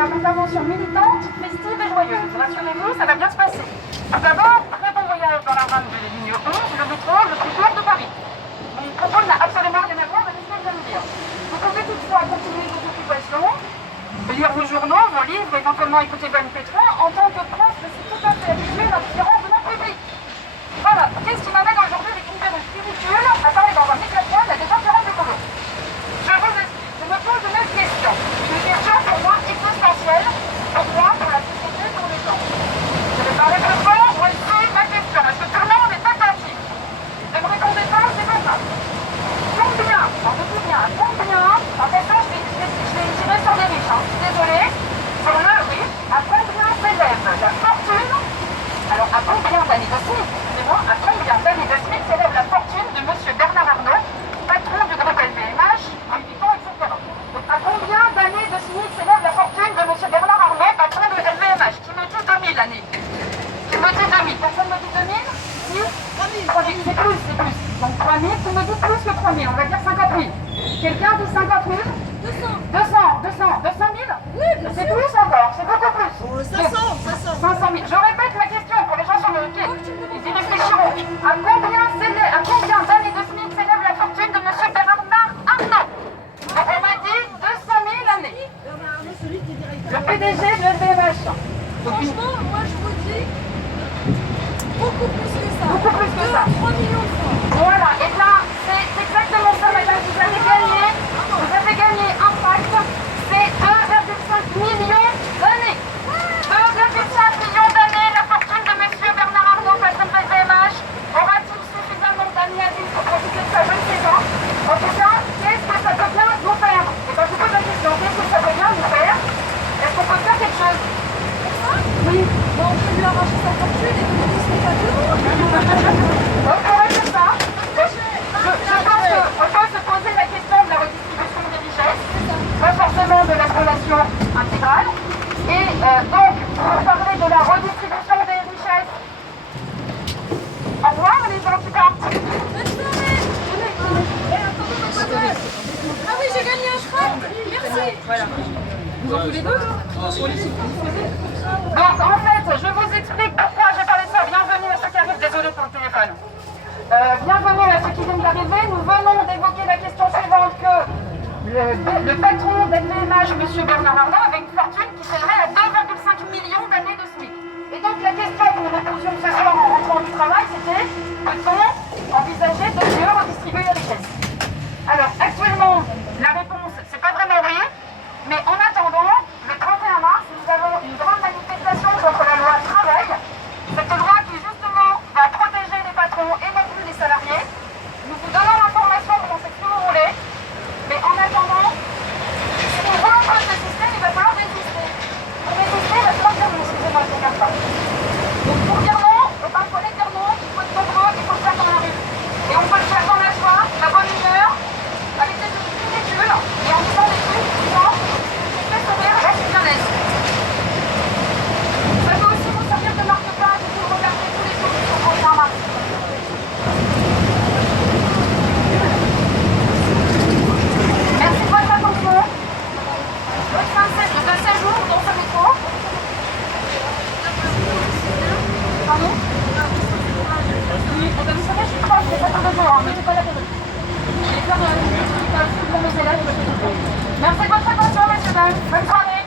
une intervention militante, festive et joyeuse. Rassurez-vous, ça va bien se passer. Tout d'abord, très bon voyage dans la rame de la ligne 11, le métro le plus court de Paris. Mon propos n'a absolument rien à voir avec ce que je viens de dire. Vous pouvez toutefois continuer vos occupations, lire vos journaux, vos livres, éventuellement écouter Ben Pétron. En tant que presse, je suis tout à fait habituée à l'influence de mon public. Voilà, qu'est-ce qui m'amène aujourd'hui avec une période spirituelle à parler dans un médiaphone à des intervenants du boulot. Je vous explique, je me pose une autre question. Une question pour moi existentielle, pour moi, pour la société, pour les gens. Je vais parler de fond, voici ma question. Est-ce que tout le monde est attentif? J'aimerais qu'on dépasse, c'est pas ça. Combien, on se souvient, combien, en question, je vais tirer sur les riches, je suis désolée, sur le riche, à combien s'élève la fortune, alors à combien d'années de SMIC, excusez-moi, à combien d'années de SMIC s'élève la fortune de M. Bernard Arnault, patron du groupe LVMH, Vuitton, etc. Donc à combien d'années de SMIC s'élève la fortune de M. Bernard Arnault, patron de LVMH? Qui me dit 2000 années? Qui me dit 2000? Personne me dit 2000? Si? 3000. C'est plus, c'est plus. Donc 3000, tu me dis plus que 3000, on va dire 50 000. Quelqu'un dit 50 000? 200 000? Oui, bien c'est sûr. plus encore, c'est beaucoup plus. 500 000. Je répète ma question pour les gens sur le quai. Ils y réfléchiront. À combien d'années de SMIC s'élève la fortune de M. Bernard Arnault? Donc on m'a dit 200 000 années. Le PDG de LVMH. Franchement, moi je vous dis beaucoup plus que ça. Beaucoup plus que ça. 3 millions de fois. Voilà, et là, c'est exactement ça, madame. Vous avez gagné un pacte, c'est 2,5 millions d'années. 2,5 millions d'années, la fortune de M. Bernard Arnault, patron de LVMH. Aura-t-il suffisamment d'années à vivre pour profiter de sa jeune saison? En tout cas, qu'est-ce que ça peut bien nous faire? Et quand je vous pose la question, qu'est-ce que ça peut bien nous faire? Est-ce qu'on peut faire quelque chose? Oui. Bon, on peut lui arracher sa fortune et que ce n'est pas tout. Donc, on va faire ça. Je pense qu'on peut se poser la question de la redistribution des richesses, pas forcément de la relation intégrale. Et donc, pour parler de la redistribution des richesses, au revoir les gens qui partent. Bonne soirée. Ah oui, j'ai gagné un scrap. Merci. Voilà. Vous en voulez deux? Donc en fait, je vous explique pourquoi j'ai parlé de ça. Bienvenue à ceux qui arrivent, désolé pour le téléphone. Bienvenue à ceux qui viennent d'arriver. Nous venons d'évoquer la question suivante que le patron d'LVMH, M. Bernard Arnault, avait une fortune qui s'élevait à 2,5 millions d'années de SMIC. Et donc la question que nous nous posions ce soir en rentrant du travail, c'était peut-on envisager de mieux redistribuer les richesses? Alors actuellement, la réponse, c'est pas vraiment oui, mais en attendant, le 31 mars, nous avons une grande manifestation contre la loi travail. Cette loi qui justement va protéger les patrons et non plus les salariés. Nous vous donnons l'information, vous en faites ce que vous voulez. Mais en attendant, si on veut un peu ce système, il va falloir résister. Pour résister, il va falloir dire non, excusez-moi, je ne regarde pas. Donc pour dire non, il faut aller dire non, il faut être nombreux, il faut le faire dans la rue. Et on peut le faire dans la joie, la bonne humeur, avec des ridicules, et en disant des trucs qui sont fait sourire, là je suis bien aise. Ça peut aussi vous servir de marque-page et vous regardez tous les jours sur le 31 mars. Merci de votre attention. Bonne fin de séjour dans ce métro. Pardon? Oui, vous savez, je suis proche, j'ai pas de jour, mais j'ai pas la télé. J'ai peur de tout le monde est là, je me fais tout. Merci de votre attention, messieurs, dames. Bonne soirée.